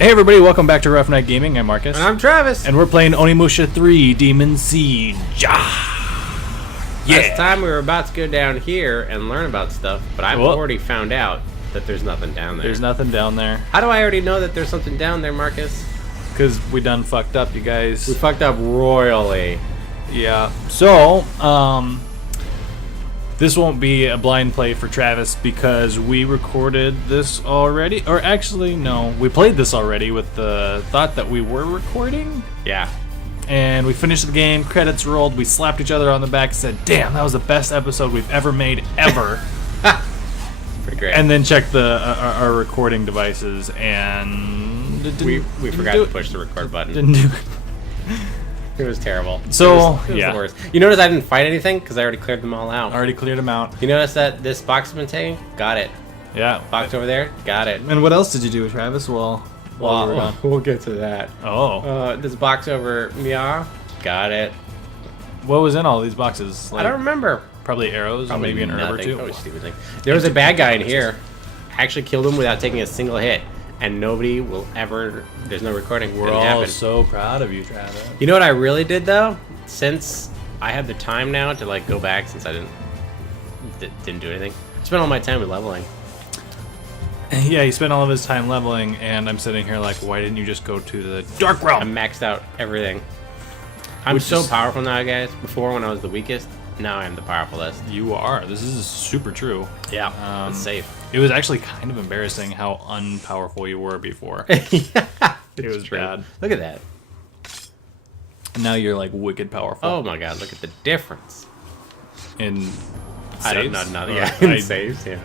Hey everybody, welcome back to Rough Night Gaming. I'm Marcus. And I'm Travis. And we're playing Onimusha 3 Demon Siege. Last time we were about to go down here and learn about stuff, but I've already found out that there's nothing down there. There's nothing down there. How do I already know that there's something down there, Marcus? Because we done fucked up, you guys. We fucked up royally. Yeah. So, this won't be a blind play for Travis because we recorded this already. Or actually, no. We played this already with the thought that we were recording. Yeah. And we finished the game, credits rolled, we slapped each other on the back and said, damn, that was the best episode we've ever made, ever. Pretty great. And then checked our recording devices and... We forgot to push the record button. Didn't do it. It was terrible. So, it was yeah. the worst. You notice I didn't fight anything because I already cleared them all out. Already cleared them out. You notice that this box has been taken? Got it. Yeah. Box over there? Got it. And what else did you do, Travis? Well, we'll get to that. Oh. This box over Mia? Got it. What was in all these boxes? I don't remember. Probably arrows, or maybe an herb or two. Probably stupid thing. There was a bad guy in here. I actually killed him without taking a single hit. And nobody will ever... There's no recording. We're all so proud of you, Travis. You know what I really did, though? Since I have the time now to, like, go back, since I didn't do anything. I spent all my time with leveling. Yeah, he spent all of his time leveling, and I'm sitting here like, why didn't you just go to the Dark Realm? I maxed out everything. I'm so powerful now, guys. Before, when I was the weakest, now I'm the powerfulest. You are. This is super true. Yeah, it's safe. It was actually kind of embarrassing how unpowerful you were before. Yeah, it was true. bad. Look at that. Now you're like wicked powerful. Oh my god, look at the difference. In saves? I don't know, nothing. Yeah, in saves, yeah.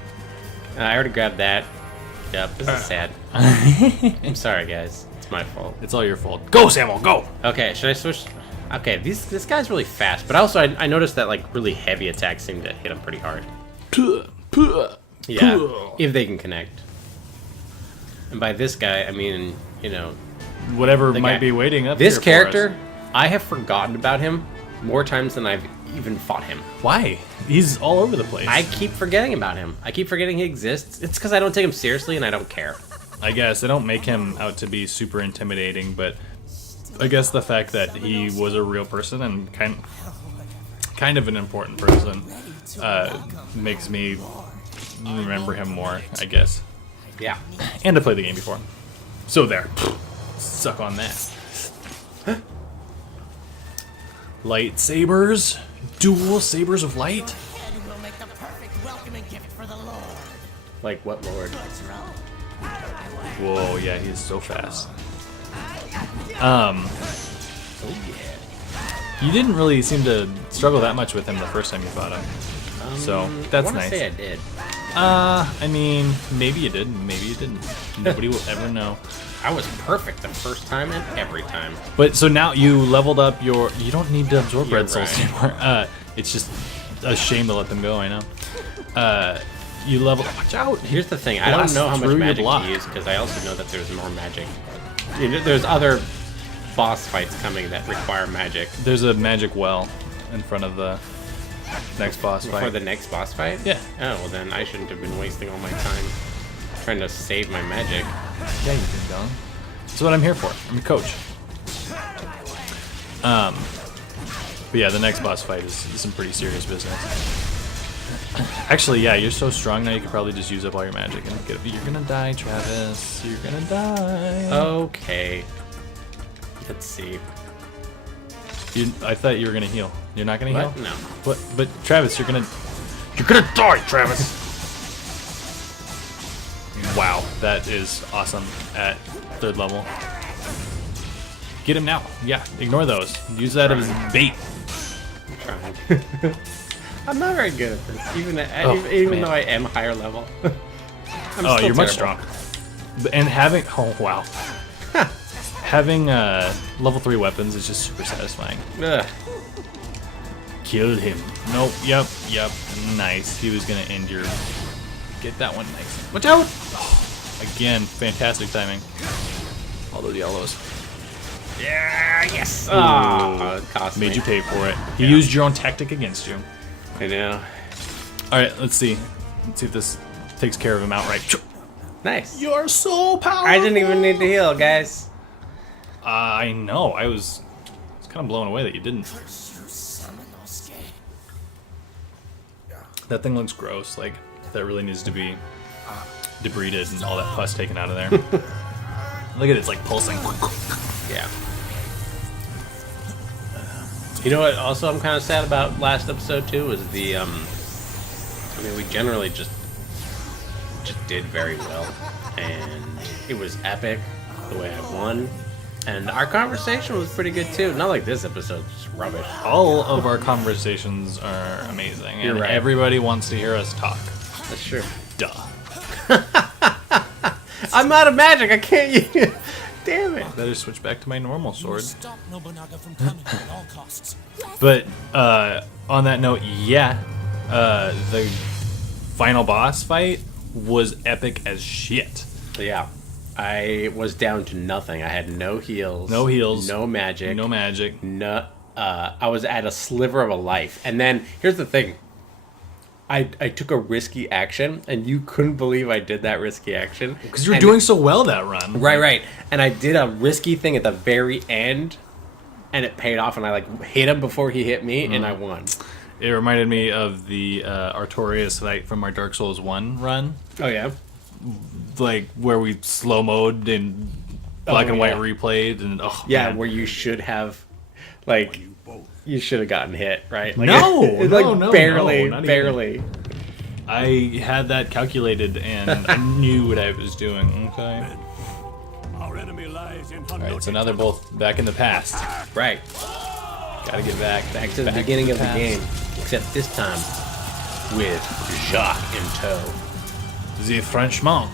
I already grabbed that. Yep, this is sad. I'm sorry, guys. It's my fault. It's all your fault. Go, Samo, go! Okay, should I switch? Okay, this guy's really fast, but also I noticed that like really heavy attacks seem to hit him pretty hard. Yeah, if they can connect. And by this guy, I mean, you know... Whatever might be waiting up this here character, for us. I have forgotten about him more times than I've even fought him. Why? He's all over the place. I keep forgetting about him. I keep forgetting he exists. It's because I don't take him seriously and I don't care. I guess. I don't make him out to be super intimidating, but I guess the fact that he was a real person and kind of an important person makes me remember him more, I guess. Yeah. And I played the game before. So there. Suck on that. Lightsabers? Dual sabers of light? Like what, Lord? Whoa, yeah, he's so fast. You didn't really seem to struggle that much with him the first time you fought him. So, that's nice. I say I did. I mean, maybe you did, maybe you didn't. Nobody will ever know. I was perfect the first time and every time. But so now you leveled up your... You don't need to absorb red souls anymore. It's just a shame to let them go, I know. You leveled... Watch out! Here's the thing. I don't know how much magic to use because I also know that there's more magic. You know, there's other boss fights coming that require magic. There's a magic well in front of the next boss fight. For the next boss fight? Yeah. Oh, well then I shouldn't have been wasting all my time trying to save my magic. Yeah, you can go. That's what I'm here for. I'm a coach. But yeah, the next boss fight is some pretty serious business. Actually, yeah, you're so strong now you could probably just use up all your magic and get. You're gonna die, Travis. You're gonna die. Okay. Let's see. I thought you were gonna heal. You're not gonna heal? No. What? But Travis, you're gonna die, Travis. Wow, that is awesome at 3rd level. Get him now. Yeah, ignore those. Use that as bait. I'm trying. I'm not very good at this, even though I am higher level. Oh, you're much stronger. And having... Oh, wow. Having level 3 weapons is just super satisfying. Ugh. Killed him. Nope, yep. Nice. He was going to end your... Get that one nice. Watch out! Oh, again, fantastic timing. All those yellows. Yeah, yes! Oh, it cost made me. you pay for it. He used your own tactic against you. I know. Alright, let's see. Let's see if this takes care of him outright. Nice. You're so powerful. I didn't even need to heal, guys. I know. I was kind of blown away that you didn't. That thing looks gross. Like, that really needs to be debrided and all that pus taken out of there. Look at it, it's like pulsing. Yeah. You know what? Also, I'm kind of sad about last episode too. Was the I mean, we generally just did very well, and it was epic the way I won, and our conversation was pretty good too. Not like this episode's just rubbish. All of our conversations are amazing, and right. everybody wants to hear us talk. That's true. Duh. I'm out of magic. I can't use. Damn it. Better switch back to my normal sword. Stop Nobunaga from coming at all costs. But on that note, yeah, the final boss fight was epic as shit. Yeah. I was down to nothing. I had no heals. No heals. No magic. No magic. No. I was at a sliver of a life. And then here's the thing. I took a risky action, and you couldn't believe I did that risky action. Because you were doing so well that run. Right. And I did a risky thing at the very end, and it paid off, and I like hit him before he hit me, and I won. It reminded me of the Artorias fight from our Dark Souls 1 run. Oh, yeah? Like, where we slow-mode and black and white replayed, and Yeah, man. where you should have, like... You should have gotten hit, right? Like, No, barely, not even. barely. I had that calculated, and I knew what I was doing. Okay. Our enemy lies in Alright, so now they're both back in the past. Right. Gotta get back To the beginning of the past. game, except this time with Jacques in tow. The Frenchman.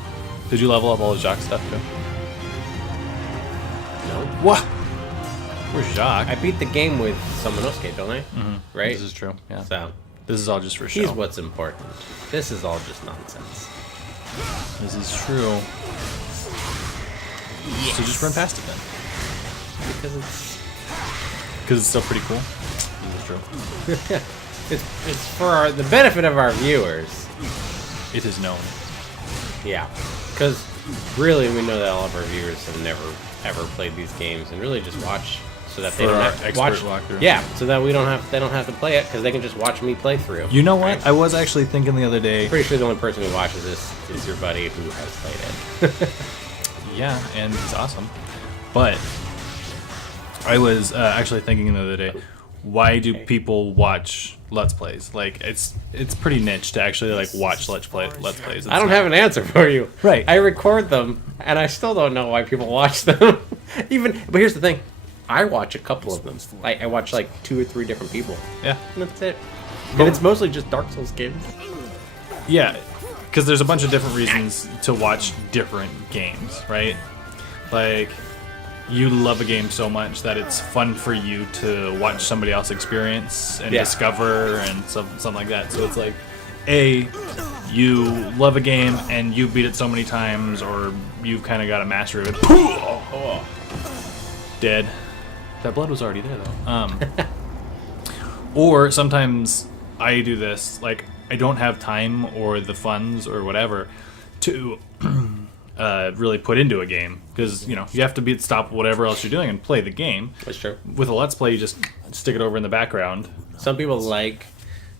Did you level up all the Jacques stuff too? No. What? Where's Jacques? I beat the game with Somonosuke, don't I? Mm-hmm. Right? This is true. Yeah. So, This is all just for show. he's what's important. This is all just nonsense. This is true. Yes. So just run past it then. Because it's still pretty cool. This is true. It's for the benefit of our viewers. It is known. Yeah. Because really, we know that all of our viewers have never, ever played these games and really just watch so that they For don't our have to expert watch. walkthrough. Yeah, so that they don't have to play it because they can just watch me play through. You know what? Right? I was actually thinking the other day. Pretty sure the only person who watches this is your buddy who has played it. Yeah, and it's awesome. But I was actually thinking the other day, why do people watch Let's Plays? Like, it's pretty niche to actually like watch Let's Plays. It's I don't have an answer for you. Right. I record them, and I still don't know why people watch them. But here's the thing. I watch a couple of them. I watch like 2 or 3 different people. Yeah. And that's it. And it's mostly just Dark Souls games. Yeah, because there's a bunch of different reasons to watch different games, right? Like, you love a game so much that it's fun for you to watch somebody else experience and discover and something like that. So it's like, A, you love a game and you beat it so many times, or you've kind of got a mastery of it. Oh, dead. That blood was already there, though. Or sometimes I do this, like, I don't have time or the funds or whatever to really put into a game, because you have to stop whatever else you're doing and play the game. That's true. With a Let's Play, you just stick it over in the background. Some people like...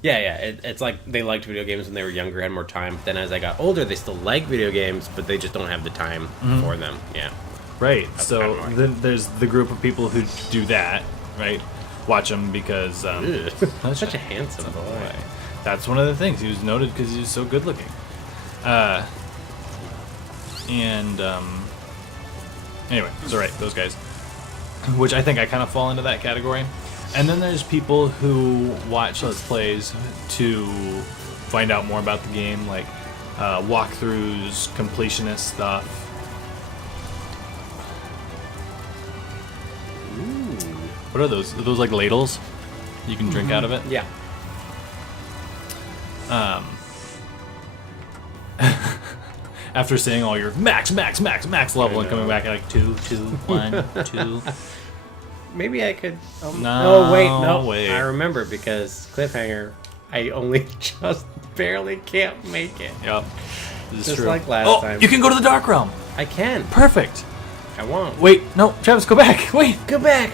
it's like they liked video games when they were younger, had more time. But then as I got older, they still like video games, but they just don't have the time for them. Yeah. Right. That's So kinda then there's the group of people who do that, right? Watch them because Such a handsome boy. that's one of the things. He was noted because he was so good looking. Anyway, so right, those guys, which I think I kind of fall into that category. And then there's people who watch Let's Plays to find out more about the game, like walkthroughs, completionist stuff. What are those? Are those like ladles? You can drink out of it? Yeah. After saying all your max level and coming back at like 2, 1, 2. Maybe I could... No, wait. I remember because cliffhanger, I only just barely can't make it. Yep. This is Just true. like last time. You can go to the Dark Realm. I can. Perfect. I won't. Wait, no, Travis, go back. Wait. Go back.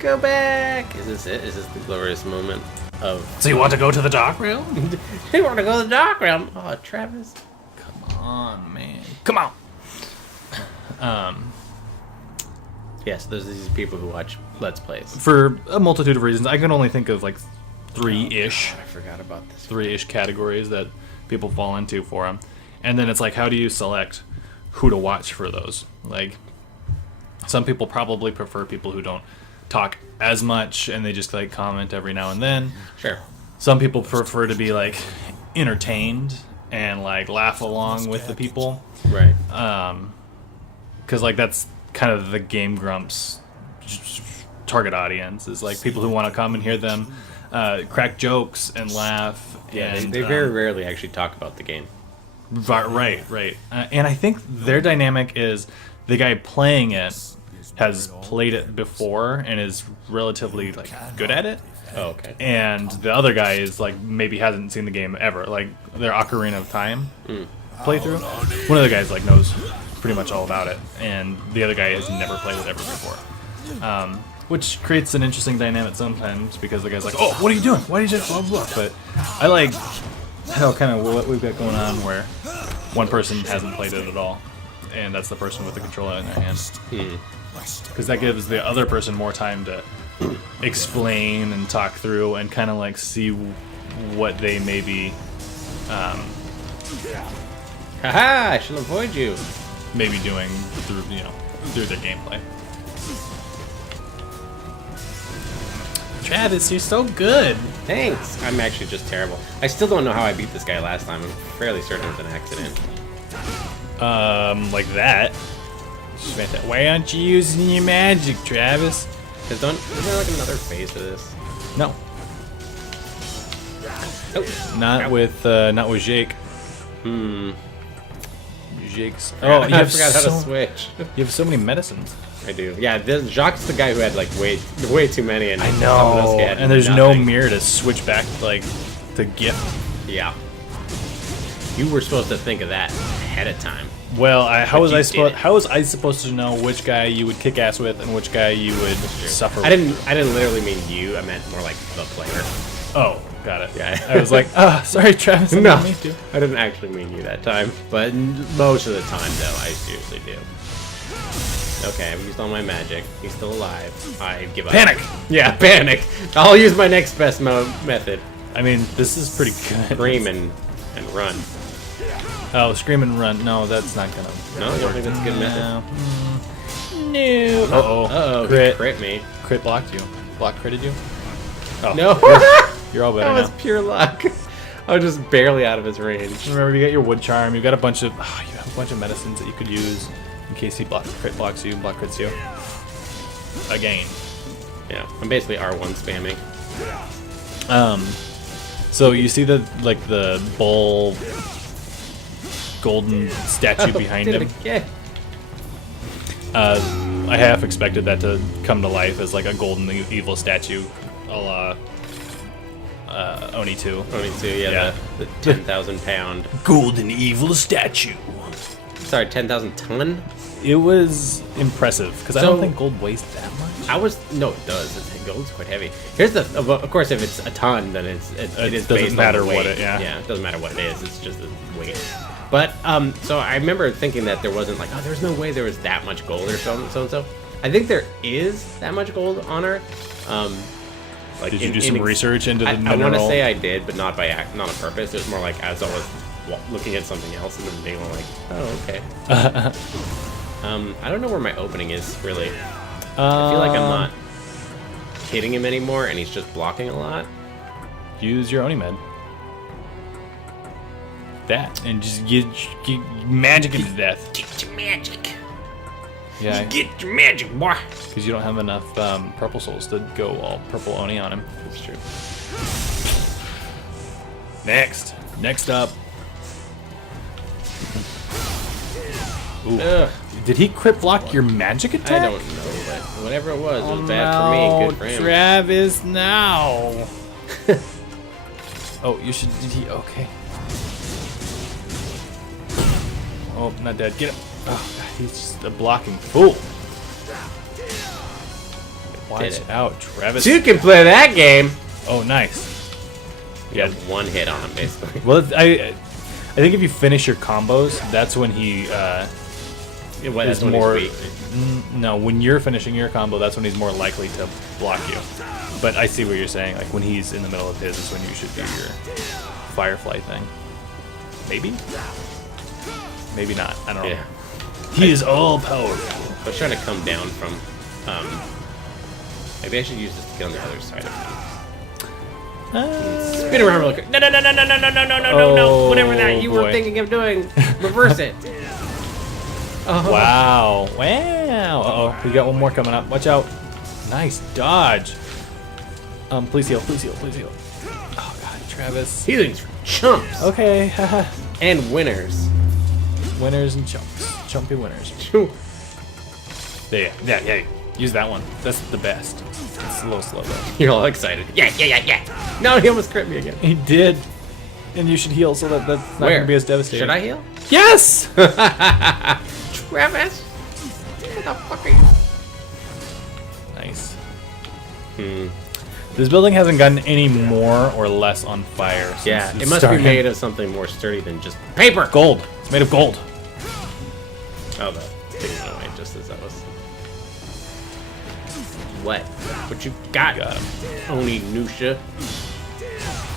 Go back. Is this it? Is this the glorious moment of... So you want to go to the Dark Realm? They want to go to the Dark Realm. Oh, Travis. Come on, man. Come on. Yes, there's these people who watch Let's Plays. For a multitude of reasons, I can only think of like three-ish I forgot about this. categories that people fall into for them. And then it's like, how do you select who to watch for those? Like, some people probably prefer people who don't talk as much and they just like comment every now and then. Sure. Some people prefer to be like entertained and like laugh along with the people. Right. Because like that's kind of the Game Grumps target audience, is like people who want to come and hear them crack jokes and laugh. Yeah, and, they very rarely actually talk about the game. Right. And I think their dynamic is the guy playing it has played it before and is relatively like good at it. Oh, okay. And the other guy is like maybe hasn't seen the game ever, like their Ocarina of Time playthrough. One of the guys like knows pretty much all about it, and the other guy has never played it ever before, which creates an interesting dynamic sometimes because the guy's like, "Oh, what are you doing? Why did you blah blah?" But I like how kind of what we've got going on where one person hasn't played it at all, and that's the person with the controller in their hand, because that gives the other person more time to explain and talk through and kind of like see what they may be Haha! I shall avoid you. maybe doing through through their gameplay. Travis, you're so good. Thanks. I'm actually just terrible. I still don't know how I beat this guy last time. I'm fairly certain it was an accident. Like that. Why aren't you using your magic, Travis? Cause isn't there like another phase to this? No, Oh. not with Jake. Jake's. Oh, you I have forgot how to so- switch. You have so many medicines. I do. Yeah, Jacques is the guy who had like way too many, and I someone know, else had and there's no nothing. mirror to switch back like to gift. Yeah. You were supposed to think of that ahead of time. Well, how was you I did. supposed to know which guy you would kick ass with and which guy you would suffer with? I didn't literally mean you. I meant more like the player. Oh, got it. Yeah. I was like, sorry, Travis. I No, didn't mean to. I didn't actually mean you that time. But most of the time, though, I seriously do. Okay, I've used all my magic. He's still alive. I give up. Panic! Yeah, panic. I'll use my next best method. I mean, this is pretty good. Scream and run. Oh, scream and run. No, that's not gonna. No, you don't think that's a good method? No. Uh-oh. Uh-oh, Crit. crit me. Crit blocked you. Block critted you? Oh, No. You're all That better was now. pure luck. I was just barely out of his range. Remember, you got your wood charm. You got a bunch of. You have a bunch of medicines that you could use in case he crit blocks you, block crits you. Again. Yeah, I'm basically R1 spamming. So you see the bull golden statue behind Did him. it again. I half expected that to come to life as like a golden evil statue, a la Oni 2. Only two, yeah, Yeah. the 10,000 pound. Golden evil statue. Sorry, 10,000 ton? It was impressive because I So- don't think gold weighs that much. No, it does. Gold's quite heavy. Here's of course, if it's a ton, then it is doesn't based matter on the what weight. it- yeah. Yeah, it doesn't matter what it is. It's just the weight. But so I remember thinking that there wasn't like, there's no way there was that much gold or so and so. I think there is that much gold on her. Like Did you do some research into the I mineral? want to say I did, but not not on purpose. It was more like as I was looking at something else and then being like, oh, okay. I don't know where my opening is really. I feel like I'm not hitting him anymore, and he's just blocking a lot. Use your Onimed. That and just get magic into death. Get your magic. Yeah, Get your magic, boy. because you don't have enough purple souls to go all purple Oni on him. That's true. Next up. Ooh. Ugh, Did he crit block your magic attack? I don't know, but whatever it was bad for me. Good for him. Travis, now. Oh, you should. Did he? Okay. Oh, not dead. Get him. Oh, God, he's just a blocking fool. Watch out, Travis. Two can play that game. Oh, nice. You had one hit on him, basically. Well, I think if you finish your combos, that's when he That's is when more. he's weak. No, when you're finishing your combo, that's when he's more likely to block you. But I see what you're saying. Like when he's in the middle of his, is when you should do your Firefly thing. Maybe. Maybe not. I don't know. Yeah. He is all powerful. I was trying to come down from. Maybe I should use this to get on the other side of him. Spin around real quick. No! Whatever that you were boy. thinking of doing, reverse it. Oh. Wow. Wow. Uh-oh. We got one more coming up. Watch out. Nice dodge. Please heal. Please heal. Please heal. Oh, God. Travis. Healing's for chumps Okay. and winners. Winners and chumps. Chumpy winners. There. Yeah. Use that one. That's the best. It's a little slow, though. You're all excited. Yeah. No, he almost crit me again. He did. And you should heal so that that's not Where? going to be as devastating. Should I heal? Yes! Travis! What the fuck are you? Nice. This building hasn't gotten any more or less on fire since Yeah, it it must started. be made of something more sturdy than just paper. Gold. It's made of gold. Oh, the thing went away just as I was. What? What you got? Got him. Onimusha.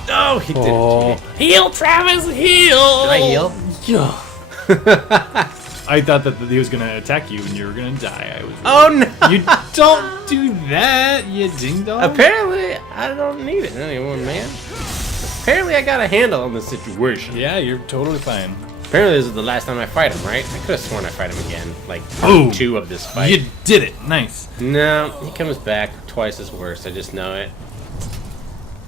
Oh, he did Oh. it to me. Heal, Travis, heal! Did I heal? Yeah. I thought that he was going to attack you and you were going to die. I was. Oh no! You don't do that, you ding dong. Apparently, I don't need it anymore, man. Apparently, I got a handle on the situation. Yeah, you're totally fine. Apparently, this is the last time I fight him, right? I could have sworn I fight him again, like Boom. part 2 of this fight. You did it. Nice. No, he comes back twice as worse. I just know it.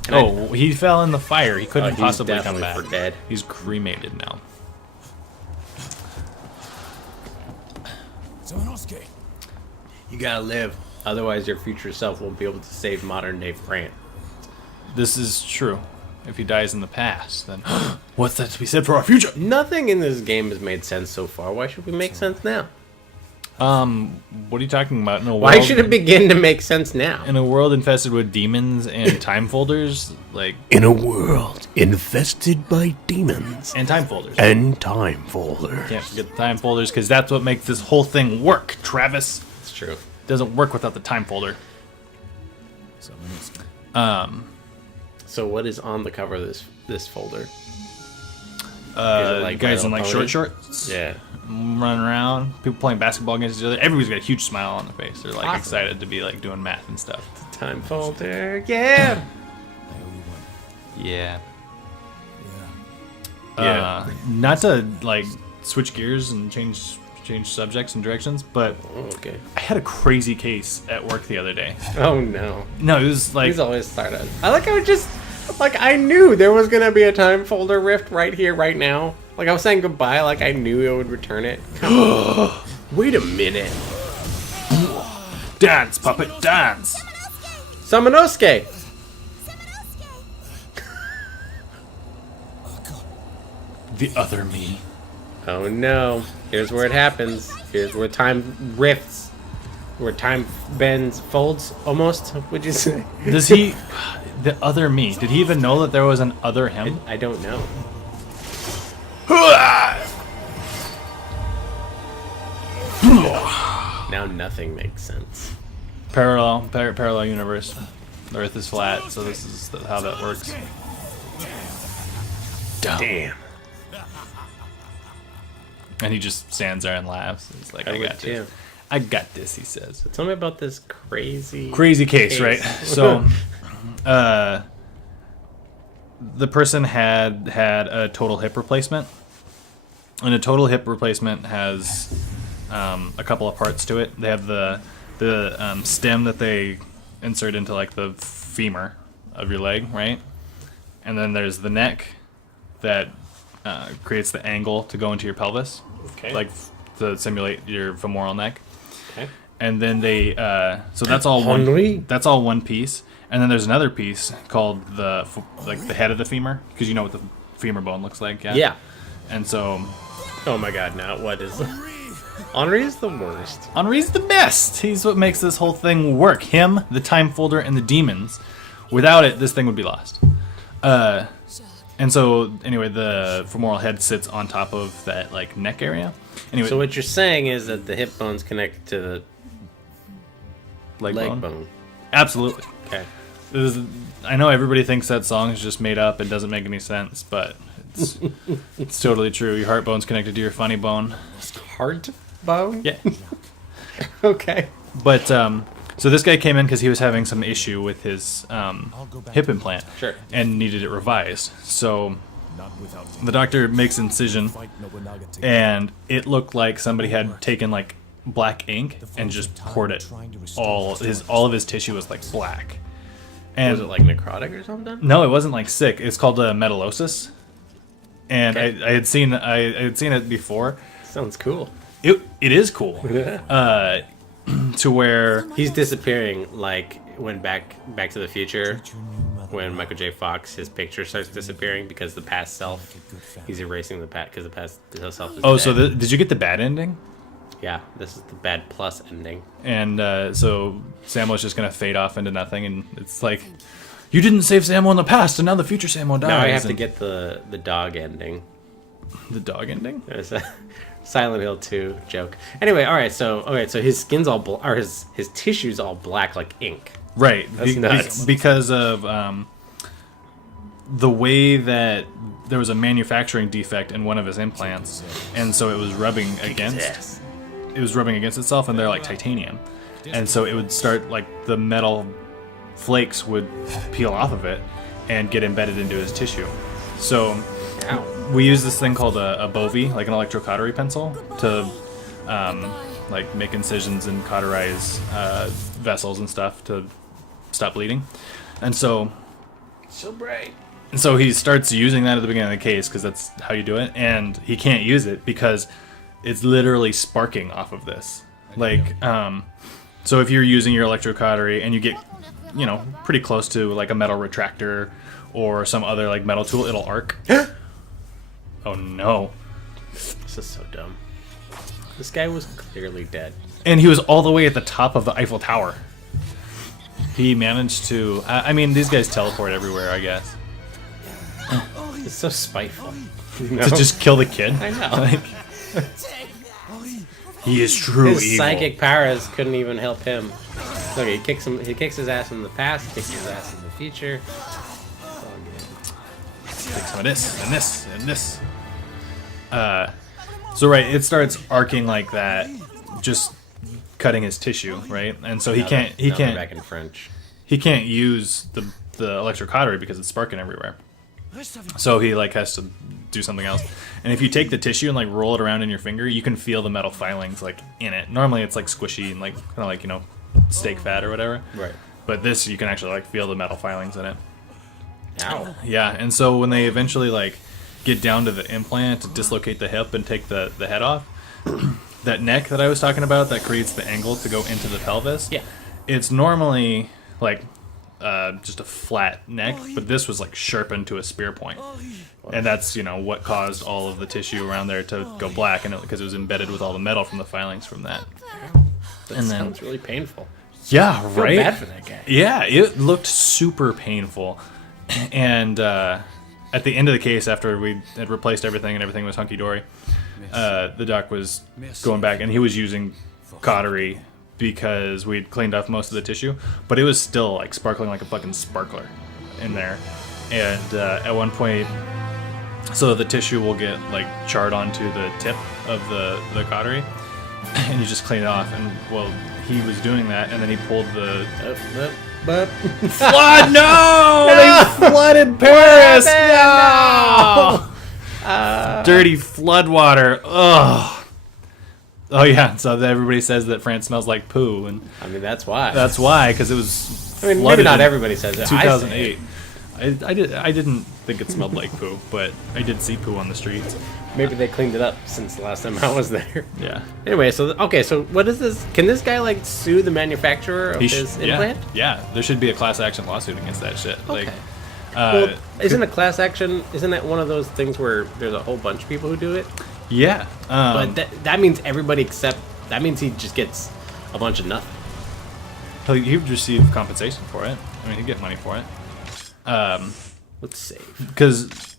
And Oh, he fell in the fire. He couldn't he's possibly come definitely back. for dead. He's cremated now. Samanosuke. You gotta live, otherwise your future self won't be able to save modern day France. This is true. If he dies in the past, then what's that to be said for our future? Nothing in this game has made sense so far. Why should we make sense now? What are you talking about? In a Why world, should it begin to make sense now? in a world infested with demons and time folders, like In a world infested by demons and time folders. and time folder. Can't forget the time folders because that's what makes this whole thing work. Travis It's true. doesn't work without the time folder. So what is on the cover of this folder? like Guys My in like Little short Pony? shorts, Yeah. running around, people playing basketball against each other. Everybody's got a huge smile on their face. They're like Awesome. excited to be like doing math and stuff. Time folder. Yeah. Yeah. Yeah. Not to like switch gears and change subjects and directions, but Oh, okay. I had a crazy case at work the other day. Oh no. No, it was like These always start out. I like how it just like I knew there was gonna be a time folder rift right here, right now. Like I was saying goodbye, like I knew it would return it. Wait a minute. dance, puppet, dance. Samanosuke! The other me. Oh no. Here's where it happens. Here's where time rifts. Where time bends, folds, almost, would you say? Does he? The other me. Did he even know that there was an other him? I don't know. Now nothing makes sense. Parallel universe. The Earth is flat, so this is how that works. Damn. And he just stands there and laughs. He's like, I I would got too. this. I got this, he says. Tell me about this crazy Case, right? So, the person had a total hip replacement, and a total hip replacement has a couple of parts to it. They have the stem that they insert into like the femur of your leg, right? And then there's the neck that creates the angle to go into your pelvis, Okay. like to simulate your femoral neck. Okay. And then they so that's all Hungry? one. That's all one piece. And then there's another piece called the head of the femur, because you know what the femur bone looks like. Yeah. And so Oh my god, now what is... Henri's the worst. Henri's the best. He's what makes this whole thing work. Him, the time folder, and the demons. Without it, this thing would be lost. And so, anyway, the femoral head sits on top of that, like, neck area. Anyway, So what you're saying is that the hip bone's connected to the leg leg bone? bone. Absolutely. Okay. I know everybody thinks that song is just made up and doesn't make any sense, but it's totally true. Your heart bone's connected to your funny bone. Heart bone? Yeah. Okay. But, so this guy came in because he was having some issue with his hip implant. Sure. And needed it revised. So Not without the doctor makes incision, fight Nobunaga to and it looked like somebody had taken, like, black ink and just poured it. All of his tissue was, like, black. And Was it like necrotic or something? no, it wasn't like sick. It's called metallosis, and Okay. I had seen it before. Sounds cool. It is cool. To where He's disappearing like when Back to the Future, when Michael J. Fox, his picture starts disappearing because the past self, he's erasing the past because the past self is so dead. did you get the bad ending? Yeah, this is the bad plus ending. And so Samo's just gonna fade off into nothing, and it's like, you didn't save Samo in the past, and now the future Samo dies. Now I have to and- get the dog ending. the dog ending. There's a Silent Hill 2 joke. Anyway, all right, so his skin's all or his tissue's all black like ink. Right. That's nuts. Because of the way that there was a manufacturing defect in one of his implants, and so it was rubbing against. It was rubbing against itself, and they're like titanium, and so it would start like the metal flakes would peel off of it and get embedded into his tissue. So we use this thing called a Bovie, like an electrocautery pencil, to like make incisions and cauterize vessels and stuff to stop bleeding. And so bright. And so he starts using that at the beginning of the case because that's how you do it, and he can't use it because it's literally sparking off of this. Like, so if you're using your electrocautery and you get, pretty close to like a metal retractor or some other like metal tool, it'll arc. Oh no. This is so dumb. This guy was clearly dead. And he was all the way at the top of the Eiffel Tower. He managed to, I mean, these guys teleport everywhere, I guess. It's so spiteful. To just kill the kid. I know. Like, he is true His evil. psychic powers couldn't even help him. Look, he kicks him. He kicks his ass in the past. Kicks his ass in the future. It's all good. Take some of this and this and this. So right, it starts arcing like that, just cutting his tissue, right? And so he Now can't they're back in French. he can't use the electrocautery because it's sparking everywhere. So he like has to do something else. And if you take the tissue and like roll it around in your finger, you can feel the metal filings like in it. Normally it's like squishy and like kind of like steak fat or whatever. Right. But this you can actually like feel the metal filings in it. Ow. Yeah, and so when they eventually like get down to the implant to dislocate the hip and take the head off, that neck that I was talking about that creates the angle to go into the pelvis. Yeah. It's normally like just a flat neck, but this was like sharpened to a spear point, and that's what caused all of the tissue around there to go black, and because it was embedded with all the metal from the filings from that. That And then- sounds really painful. Yeah, I feel right. bad for that guy. Yeah, it looked super painful, and at the end of the case, after we had replaced everything and everything was hunky dory, the doc was going back and he was using cautery because we'd cleaned off most of the tissue, but it was still like sparkling like a fucking sparkler in there. And at one point, so the tissue will get like charred onto the tip of the cautery, and you just clean it off. And well, he was doing that, and then he pulled the flood. No, they flooded Paris. No, dirty flood water. Ugh. Oh yeah, so everybody says that France smells like poo, and I mean, that's why. that's why, because it was. I mean, maybe flooded not in everybody says it. 2008. I didn't think it smelled like poo, but I did see poo on the streets. Maybe they cleaned it up since the last time I was there. Yeah. Anyway, so what is this? Can this guy like sue the manufacturer of his implant? Yeah, there should be a class action lawsuit against that shit. Okay. Like, Well, isn't a class action? Isn't that one of those things where there's a whole bunch of people who do it? Yeah. But that means everybody except... That means he just gets a bunch of nothing. he would receive compensation for it. I mean, he'd get money for it. Let's save. Because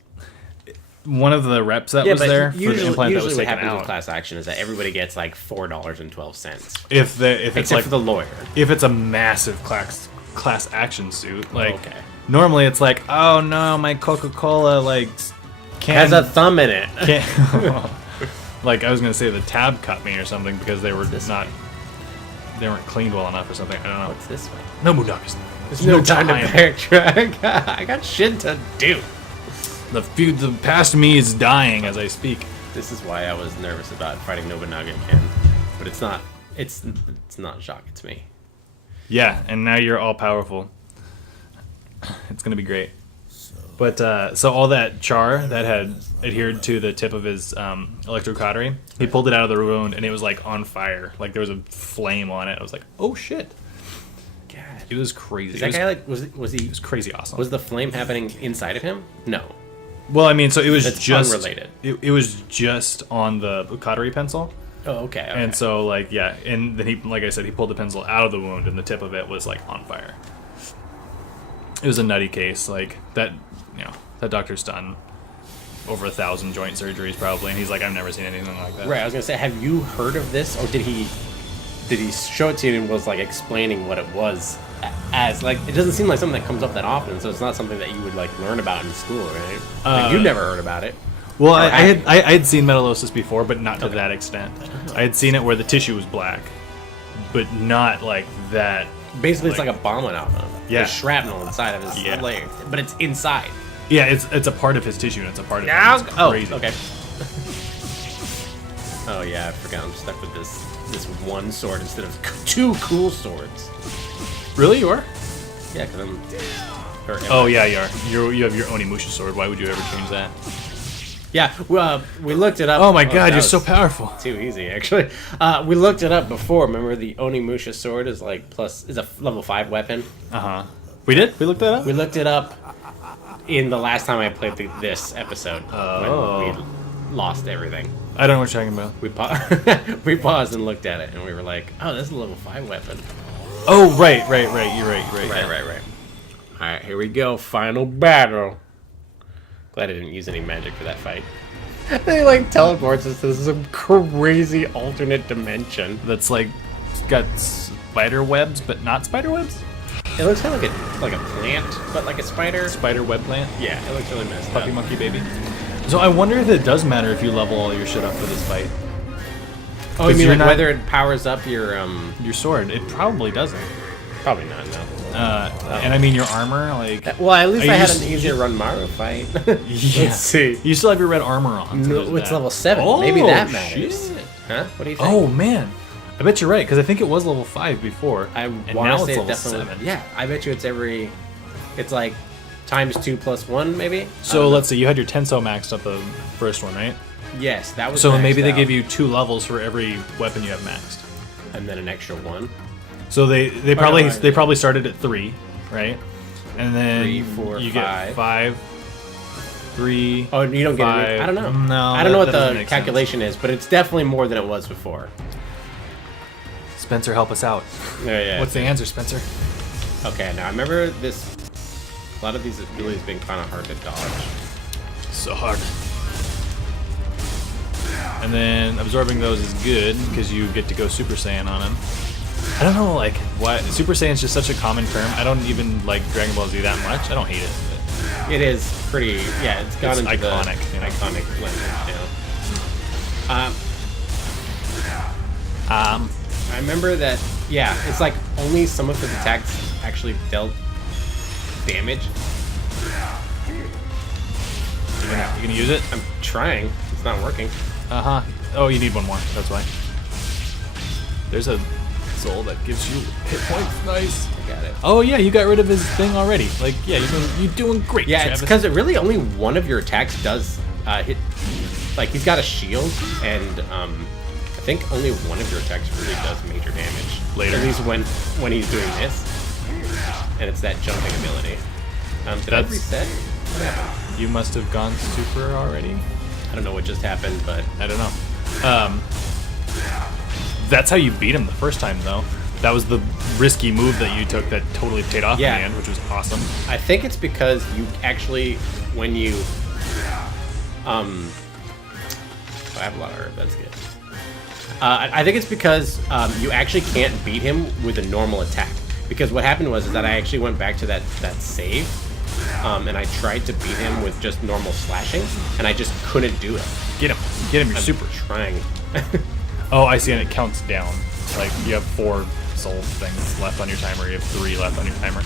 one of the reps that was there for the implant that was usually what taken happens with out. class action is that everybody gets like $4.12. If it's Except like for the lawyer. if it's a massive class action suit, like Okay. normally it's like, oh no, my Coca-Cola like Has a thumb in it. can't like I was gonna say the tab cut me or something because they were this not they weren't cleaned well enough or something. I don't know. What's this one? Nobunaga's. There's no time to backtrack. I got shit to do. The past me is dying as I speak. This is why I was nervous about fighting Nobunaga again. But it's not. It's not Jacques. It's me. Yeah, and now you're all powerful. It's gonna be great. But so all that char that had adhered to the tip of his electrocautery, he pulled it out of the wound and it was like on fire. Like there was a flame on it. I was like, oh shit. God. It was crazy. Is that guy like was he? It was crazy awesome. Was the flame happening inside of him? No. Well, I mean, so it was That's just unrelated. It was just on the cautery pencil. Oh, okay. And so, like, yeah, and then he, like I said, he pulled the pencil out of the wound, and the tip of it was like on fire. It was a nutty case, like that. You know, that doctor's done over 1,000 joint surgeries probably, and he's like, I've never seen anything like that. Right. I was gonna say, have you heard of this, or did he show it to you and was like explaining what it was as? Like, it doesn't seem like something that comes up that often, so it's not something that you would like learn about in school, right? Like, you've never heard about it. Well, Or I have had seen metallosis before, but not to that extent. I had seen it where the tissue was black, but not like that. Basically, it's like a bomb went off of him. Yeah. There's shrapnel inside of his Yeah. leg, but it's inside. Yeah, it's a part of his tissue, and it's a part of Now, it. It's oh, crazy. okay. Oh yeah, I forgot. I'm stuck with this one sword instead of two cool swords. Really, you are? Yeah, because I'm. or am Oh I? yeah, you are. You have your Onimusha sword. Why would you ever change that? Yeah. Well, we looked it up. Oh my god, that you're was so powerful. Too easy, actually. We looked it up before. Remember, the Onimusha sword is like is a level 5 weapon. Uh huh. We did? We looked that up? We looked it up in the last time I played this episode Oh. when we lost everything. I don't know what you're talking about. We paused and looked at it, and we were like, "Oh, that's a level 5 weapon." Oh, right. You're right. Right. All right, here we go. Final battle. Glad I didn't use any magic for that fight. They like teleports us to some crazy alternate dimension. That's like got spider webs, but not spider webs. It looks kind of like a plant, but like a spider. Spider web plant. Yeah, it looks really messed Puppy up. monkey baby. So I wonder if it does matter if you level all your shit up for this fight. Oh, you mean you're like not- whether it powers up your Your sword, it probably doesn't. Probably not. No. And I mean your armor, like Well, at least Are I you had s- an easier run Mario fight. yeah. Let's see. You still have your red armor on. So No, there's it's that. level 7. Oh, Maybe that matters. shit. Huh? What do you think? Oh man, I bet you're right because I think it was level 5 before. I and want now to it's say it level definitely. 7. Yeah, I bet you it's like times 2 plus 1 maybe. So let's see, you had your Tenso maxed up the first one, right? Yes, that was. So maxed maybe they out. give you 2 levels for every weapon you have maxed. and then an extra 1. So they no, probably started at 3, right? And then 3, 4, you 5. get 5, 3. Oh, you don't get Five. it. I don't know. No, I don't know that what doesn't the make calculation is, but it's definitely more than it was before. Spencer, help us out. Yeah. What's the answer, Spencer? Okay, now I remember this. A lot of these abilities been kind of hard to dodge. So hard. And then absorbing those is good because you get to go Super Saiyan on him. I don't know, like, why Super Saiyan is just such a common term. I don't even like Dragon Ball Z that much. I don't hate it. But It is pretty. Yeah, it's gone It's into iconic, the you know. iconic language. I remember that. Yeah, it's like only some of his attacks actually dealt damage. you gonna use it? I'm trying. It's not working. Uh-huh. Oh, you need one more. That's why. There's a soul that gives you hit points. Nice. I got it. Oh yeah, you got rid of his thing already. Like, yeah, you're doing great. Yeah, Travis. it's because really only one of your attacks does hit. Like he's got a shield, and I think only one of your attacks really does major damage. Later. At least when he's doing this, and it's that jumping ability. Did I That's- reset? What happened? You must have gone super already. I don't know what just happened, but I don't know. That's how you beat him the first time, though. That was the risky move that you took that totally paid off in the end, which was awesome. I think it's because you actually, when you, I have a lot of herb, that's good. I think it's because you actually can't beat him with a normal attack. Because what happened was is that I actually went back to that save, and I tried to beat him with just normal slashing, and I just couldn't do it. Get him, you're super. Trying. Oh, I see, and it counts down. Like, you have 4 soul things left on your timer, you have 3 left on your timer.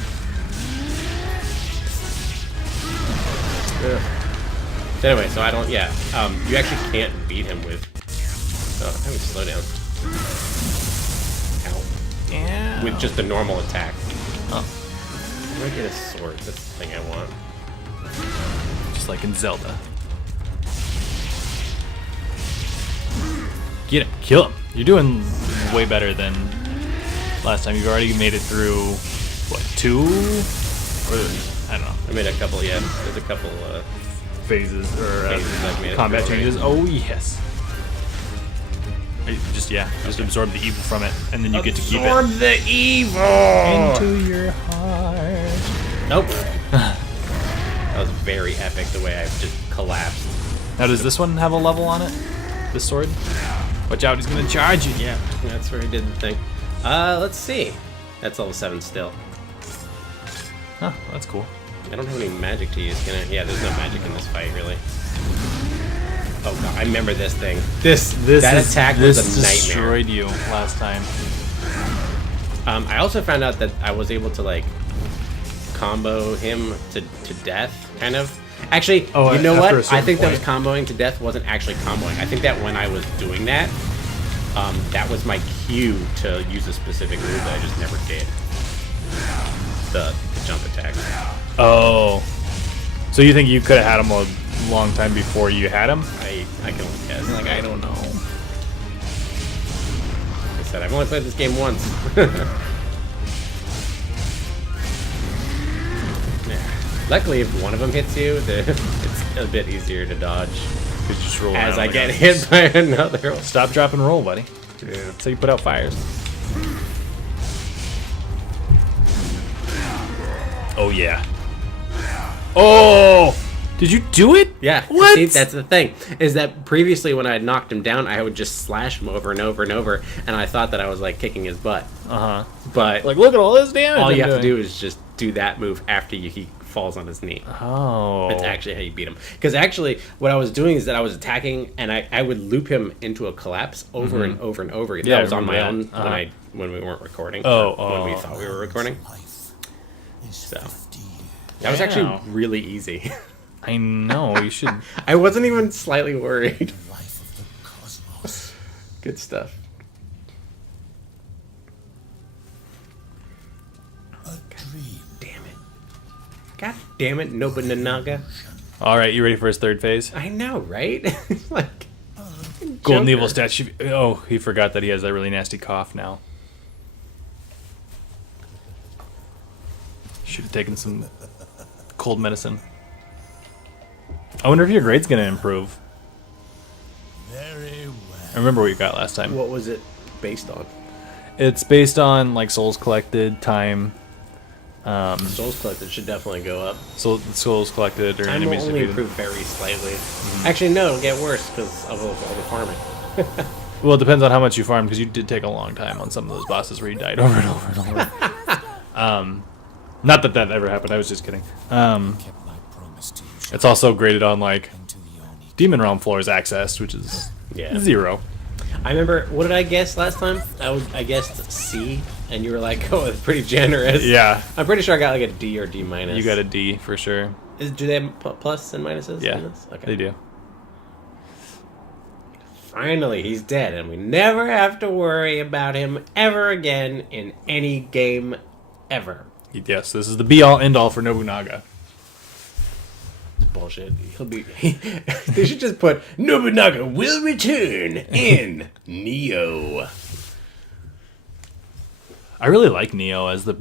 So anyway, so I don't, you actually can't beat him with, I would slow down. Ow. Yeah. With just a normal attack. Oh. I'm gonna get a sword, that's the thing I want. Just like in Zelda. Get him, kill him. You're doing way better than last time. You've already made it through, what, 2? Or, I don't know. I made a couple, there's a couple, phases or phases I've made it combat through changes. Oh yes. Just absorb the evil from it, and then you get to keep it. Absorb the evil! Into your heart. Nope. That was very epic the way I just collapsed. Now does this one have a level on it? This sword? Watch out, he's gonna charge you. Yeah, that's where he did the thing. Let's see. That's level 7 still. Huh, that's cool. I don't have any magic to use, can I? Yeah, there's no magic in this fight, really. Oh god, I remember this thing. That attack was a nightmare. Destroyed you last time. I also found out that I was able to like combo him to death, kind of. Actually, you know what? I think that was comboing to death wasn't actually comboing. I think that when I was doing that, that was my cue to use a specific move that I just never did. The jump attack. Oh. So you think you could have had him a long time before you had him? I can only guess. Like, I don't know. Like I said, I've only played this game once. Luckily, if one of them hits you, it's a bit easier to dodge. You just roll As around I like get hit by another one. Stop, drop, and roll, buddy. Yeah. That's how you put out fires. Oh, yeah. Oh! Did you do it? Yeah. What? See, that's the thing. Is that previously when I had knocked him down, I would just slash him over and over and over, and I thought that I was like kicking his butt. Uh-huh. But Like, look at all this damage all you I'm have to doing. do is just do that move after he falls on his knee. Oh. That's actually how you beat him. Because actually, what I was doing is that I was attacking, and I would loop him into a collapse over and over and over again. Yeah, that was I on my own remember that. when we weren't recording. Oh, or when we thought we were recording. So that was actually Wow. really easy. I know, you should... I wasn't even slightly worried. Good stuff. Damn it. God damn it, Nobunaga. Alright, you ready for his third phase? I know, right? Like Golden Joker. Evil statue. Oh, he forgot that he has that really nasty cough now. Should have taken some cold medicine. I wonder if your grade's gonna improve. Very well. I remember what you got last time. What was it based on? It's based on like souls collected, time, Souls collected should definitely go up. souls collected, or Time will enemies only defeated. improve very slightly. Actually, no, it'll get worse because of all the farming. Well, it depends on how much you farm, because you did take a long time on some of those bosses where you died over and over and over. Not that that ever happened. I was just kidding. Kept my promise to you. It's also graded on like To the Oni. Demon Realm floors accessed, which is Yeah. 0. I remember, what did I guess last time? I guessed C, and you were like, oh, it's pretty generous. Yeah, I'm pretty sure I got like a D or D minus. you got a D for sure. Do they have plus and minuses? Yeah, in this? Okay. they do. Finally, he's dead, and we never have to worry about him ever again in any game ever. Yes, this is the be-all, end-all for Nobunaga. It's bullshit. He'll be. They should just put Nobunaga will return in Neo. I really like Neo as the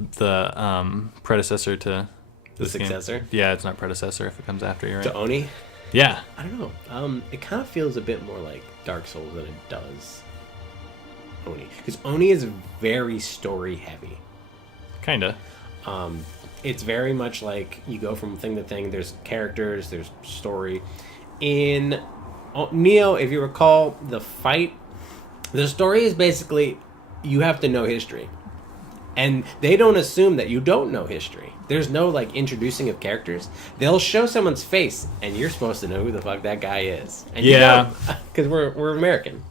predecessor to The this game. successor? Yeah, it's not predecessor if it comes after you, right? To Oni? Yeah. I don't know. It kind of feels a bit more like Dark Souls than it does Oni, because Oni is very story heavy. Kinda. It's very much like you go from thing to thing. There's characters, there's story. In Neo, if you recall, the story is basically you have to know history. And they don't assume that you don't know history. There's no, like, introducing of characters. They'll show someone's face, and you're supposed to know who the fuck that guy is. And Yeah. Because we're American.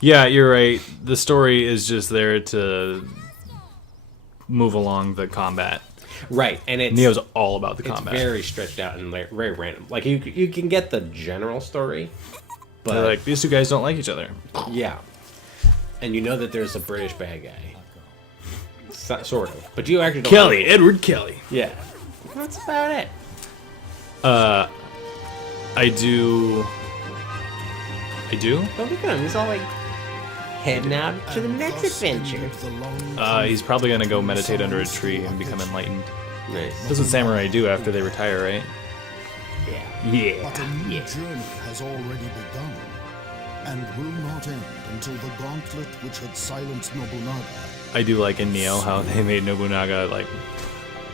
Yeah, you're right. The story is just there to move along the combat. Right, and it's... Neo's all about the It's combat. very stretched out and very random. Like, you can get the general story, but... They're like, these two guys don't like each other. Yeah. And you know that there's a British bad guy. Sort of. But you actually don't... Kelly, Edward Kelly. Yeah. That's about it. I do... Don't look at him. He's all like... Heading out to the next adventure. He's probably gonna go meditate under a tree and become enlightened. Nice. That's what samurai do after they retire, right? Yeah. Yeah. But a new journey has already begun, and will not end until the gauntlet which had silenced Nobunaga. I do like in Neo how they made Nobunaga like,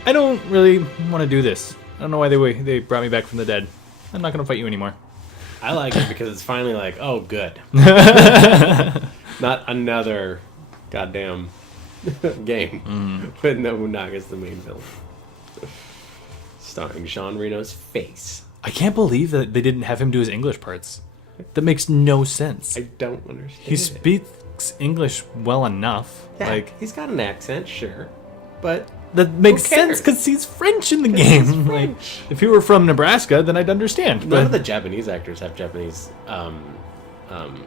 I don't really want to do this. I don't know why they brought me back from the dead. I'm not gonna fight you anymore. I like it because it's finally like, oh, good. Not another goddamn game. But Nobunaga's the main villain. Starring Jean Reno's face. I can't believe that they didn't have him do his English parts. That makes no sense. I don't understand. He speaks English well enough. Yeah, Like he's got an accent, sure. But that makes who cares? sense because he's French in the game. he's Like, French. if he were from Nebraska, then I'd understand. none of But the Japanese actors have Japanese... Donnie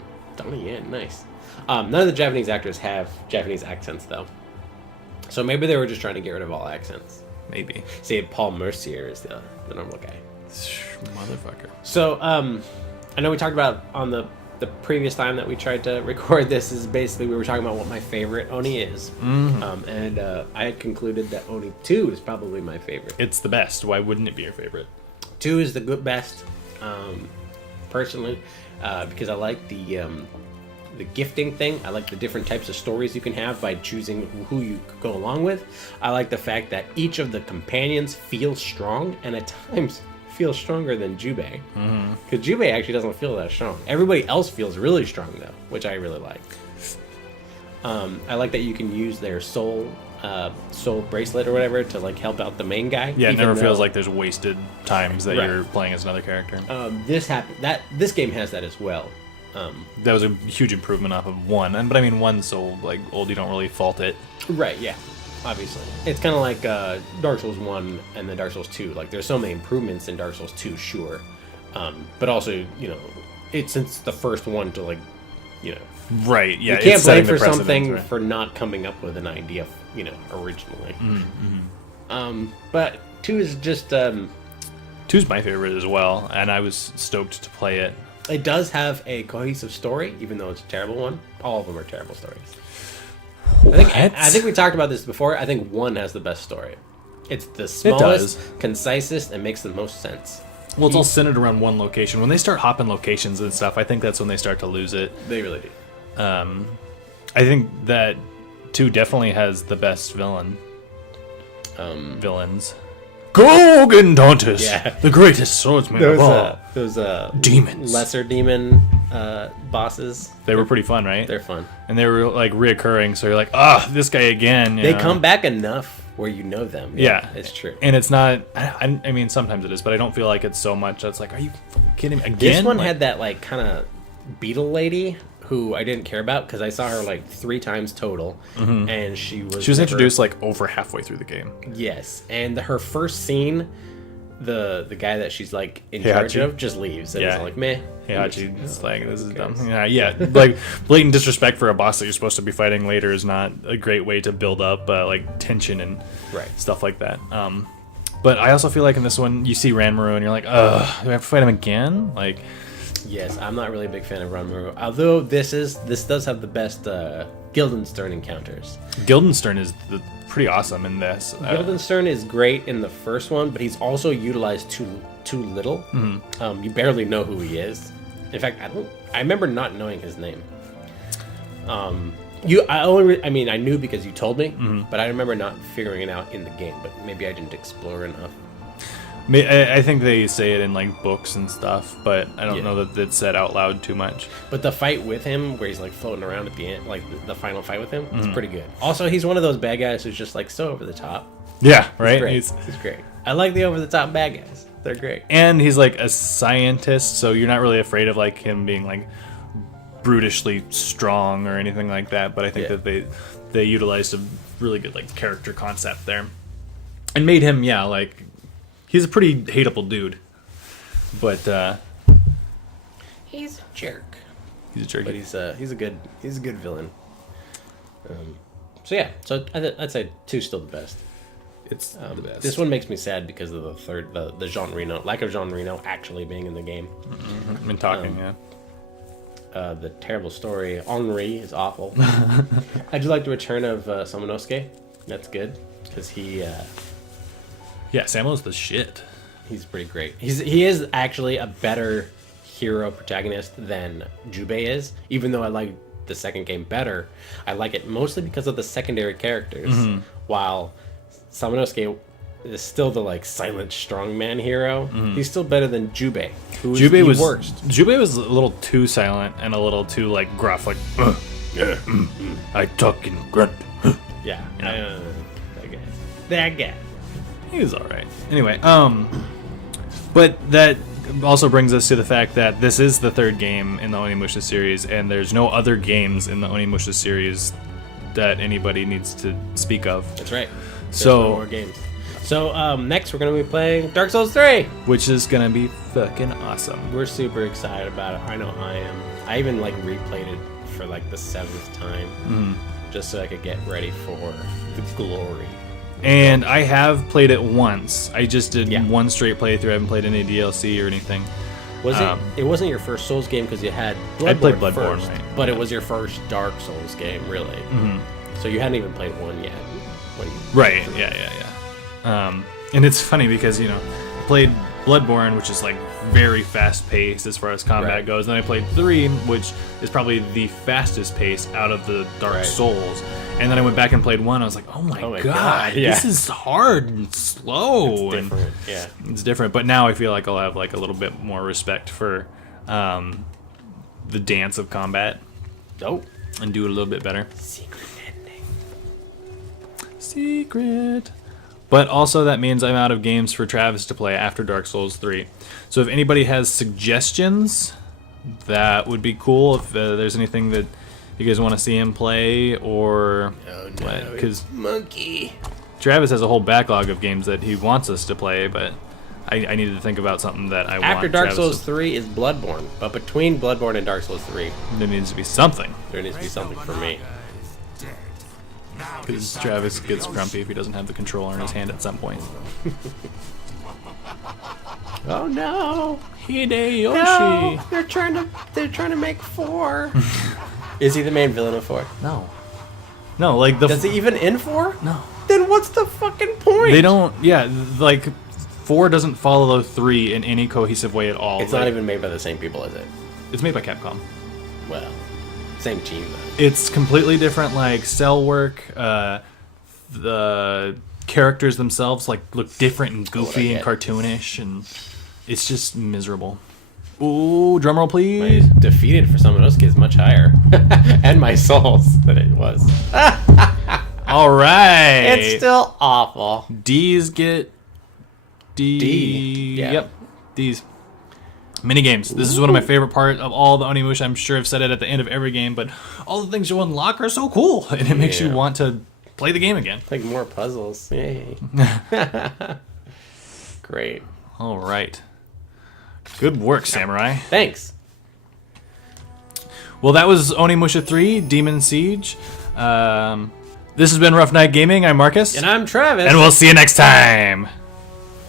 Yen, nice. None of the Japanese actors have Japanese accents, though. So maybe they were just trying to get rid of all accents. maybe. See, Paul Mercier is the normal guy. Motherfucker. So, I know we talked about on the previous time that we tried to record this is basically we were talking about what my favorite Oni is. And I had concluded that Oni 2 is probably my favorite. It's the best. Why wouldn't it be your favorite? 2 is the good best, personally, because I like the gifting thing. I like the different types of stories you can have by choosing who you go along with. I like the fact that each of the companions feels strong and at times feels stronger than Jubei. Because Jubei actually doesn't feel that strong. Everybody else feels really strong though, which I really like. I like that you can use their soul bracelet or whatever to like help out the main guy. Yeah, it even never feels though- like there's wasted times that Right. you're playing as another character. This game has that as well. That was a huge improvement off of 1. But I mean, 1's so like old you don't really fault it. Right, yeah. Obviously. It's kind of like Dark Souls 1 and then Dark Souls 2. Like, there's so many improvements in Dark Souls 2, sure. But also, you know, it's the first one to, like, you know... Right, yeah. You can't it's setting blame the for precedent, something right. for not coming up with an idea, you know, originally. But 2 is just... 2's my favorite as well, and I was stoked to play it. it does have a cohesive story, even though it's a terrible one. All of them are terrible stories. I think we talked about this before. I think 1 has the best story. It's the smallest, concisest, and makes the most sense. Well, it's all centered around one location. When they start hopping locations and stuff, I think that's when they start to lose it. They really do. I think that 2 definitely has the best villains. Gogan Dantus, Yeah. the greatest swordsman of all. Those Demons. lesser demon bosses. They were pretty fun, right? They're fun. And they were like reoccurring, so you're like, this guy again. you They know? come back enough where you know them. Yeah, it's true. And it's not. I mean, sometimes it is, but I don't feel like it's so much. That's like, are you fucking kidding me again? This one Like, had that like kind of beetle lady who I didn't care about because I saw her like 3 times total, and she was never- introduced like over halfway through the game. Yes, and her first scene, the guy that she's like in charge Heihachi? of just leaves, and Yeah. it's like meh. Yeah, it's like this is dumb. cares? Yeah, like blatant disrespect for a boss that you're supposed to be fighting later is not a great way to build up like tension and Right. stuff like that. But I also feel like in this one you see Ranmaru and you're like, ugh, do I have to fight him again? Like, Yes, I'm not really a big fan of Ranmaru. Although this does have the best Guildenstern encounters. Guildenstern is pretty awesome in this. Guildenstern is great in the first one, but he's also utilized too little. You barely know who he is. In fact, I remember not knowing his name. I knew because you told me, but I remember not figuring it out in the game. But maybe I didn't explore enough. I think they say it in like books and stuff, but I don't know that it's said out loud too much. But the fight with him, where he's like floating around at the end, like the final fight with him, it's pretty good. Also, he's one of those bad guys who's just like so over the top. Yeah, right. He's great. I like the over the top bad guys. They're great. And he's like a scientist, so you're not really afraid of like him being like brutishly strong or anything like that. But I think that they utilized a really good like character concept there, and made him like. He's a pretty hateable dude, but he's a jerk. He's a jerk, but he's a good villain. So I'd say 2's still the best. It's the best. This one makes me sad because of the Jean Reno lack of Jean Reno actually being in the game. And talking, The terrible story. Henri is awful. I do like the return of Samonosuke. That's good because he. Yeah, Samo's the shit. He's pretty great. He is actually a better hero protagonist than Jubei is. Even though I like the second game better, I like it mostly because of the secondary characters. While Samonosuke is still the like silent strongman hero, he's still better than Jubei, who is the worst. Jubei was a little too silent and a little too like gruff, like I talk and grunt. Yeah. That guy. He was all right. Anyway, but that also brings us to the fact that this is the third game in the Onimusha series, and there's no other games in the Onimusha series that anybody needs to speak of. That's right. There's so no more games. So next we're gonna be playing Dark Souls 3, which is gonna be fucking awesome. We're super excited about it. I know I am. I even like replayed it for like the 7th time, just so I could get ready for the glory. And I have played it once. I just did one straight playthrough. I haven't played any DLC or anything. Was it? It wasn't your first Souls game because you had Bloodborne I played Bloodborne, first, right? But it was your first Dark Souls game, really. So you hadn't even played one yet. Right? Yeah. And it's funny because I played Bloodborne, which is like very fast paced as far as combat goes. Then I played 3, which is probably the fastest pace out of the Dark Souls. And then I went back and played 1. I was like, oh my god, this is hard and slow. It's different. It's different. But now I feel like I'll have like a little bit more respect for the dance of combat. And do it a little bit better. Secret ending. Secret. But also that means I'm out of games for Travis to play after Dark Souls 3. So if anybody has suggestions, that would be cool. If there's anything that you guys want to see him play, or because Monkey Travis has a whole backlog of games that he wants us to play, but I needed to think about something that I want. After Dark Travis Souls 3 is Bloodborne, but between Bloodborne and Dark Souls 3, there needs to be something. There needs to be something for me. Because Travis gets grumpy if he doesn't have the controller in his hand at some point. Oh no, Hideyoshi! No, they're trying to make 4. Is he the main villain of 4? No, like the. Does he even in 4? No. Then what's the fucking point? They don't. Yeah, like 4 doesn't follow 3 in any cohesive way at all. It's not even made by the same people, is it? It's made by Capcom. Well, same team though. It's completely different, like cell work. The characters themselves look different and goofy and cartoonish, and it's just miserable. Ooh, drumroll please. My defeated for Samonosuke is much higher, and my souls than it was. All right, it's still awful. D's get D. Yeah. Yep, D's. Minigames. This is one of my favorite parts of all the Onimusha. I'm sure I've said it at the end of every game, but all the things you unlock are so cool, and it makes you want to play the game again. Like more puzzles. Yay. Great. All right. Good work, Samurai. Thanks. Well, that was Onimusha 3, Demon Siege. This has been Rough Night Gaming. I'm Marcus. And I'm Travis. And we'll see you next time.